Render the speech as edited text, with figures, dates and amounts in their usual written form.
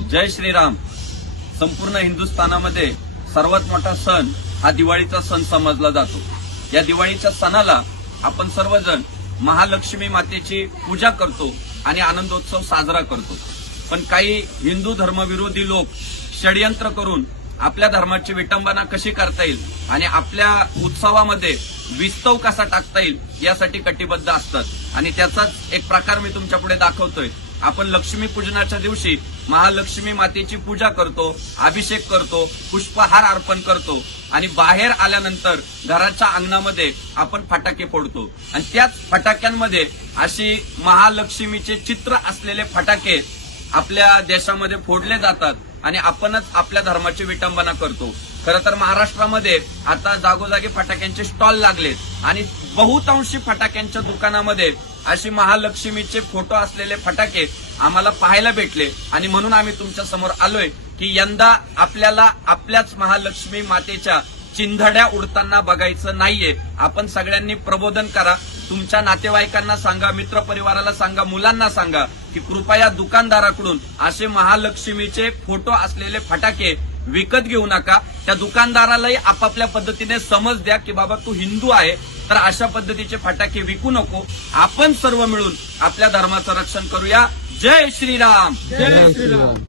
जय श्रीराम. संपूर्ण हिंदुस्थानामध्ये सर्वात मोठा सण हा दिवाळीचा सण समजला जातो. या दिवाळीच्या सणाला आपण सर्वजण महालक्ष्मी मातेची पूजा करतो आणि आनंदोत्सव साजरा करतो. पण काही हिंदू धर्मविरोधी लोक षडयंत्र करून आपल्या धर्माची विटंबना कशी करता येईल आणि आपल्या उत्सवामध्ये विस्तव कसा टाकता येईल यासाठी कटिबद्ध असतात. आणि त्याचाच एक प्रकार मी तुमच्या पुढे दाखवतोय. आपण लक्ष्मी पूजनाच्या दिवशी महालक्ष्मी मातेची पूजा करतो, अभिषेक करतो, पुष्पहार अर्पण करतो आणि बाहेर आल्यानंतर घराच्या अंगणामध्ये आपण फटाके फोडतो. आणि त्याच फटाक्यांमध्ये अशी महालक्ष्मीचे चित्र असलेले फटाके आपल्या देशामध्ये फोडले जातात आणि आपणच आपल्या धर्माची विटंबना करतो. खरं तर महाराष्ट्रामध्ये आता जागोजागी फटाक्यांचे स्टॉल लागलेत आणि बहुतांशी फटाक्यांच्या दुकानामध्ये अशी महालक्ष्मीचे फोटो असलेले फटाके आम्हाला पाहायला भेटले. आणि म्हणून आम्ही तुमच्या समोर आलोय की यंदा आपल्याला आपल्याच महालक्ष्मी मातेच्या चिंधड्या उडताना बघायचं नाहीये. आपण सगळ्यांनी प्रबोधन करा, तुमच्या नातेवाईकांना सांगा, मित्रपरिवाराला सांगा, मुलांना सांगा की कृपया दुकानदाराकडून असे महालक्ष्मीचे फोटो असलेले फटाके विकत घेऊ नका. त्या दुकानदारालाही आपापल्या पद्धतीने समज द्या की बाबा तू हिंदू आहे तर अशा पद्धतीचे फटाके विकू नको. आपण सर्व मिळून आपल्या धर्माचं रक्षण करूया. जय श्रीराम. जय श्रीराम.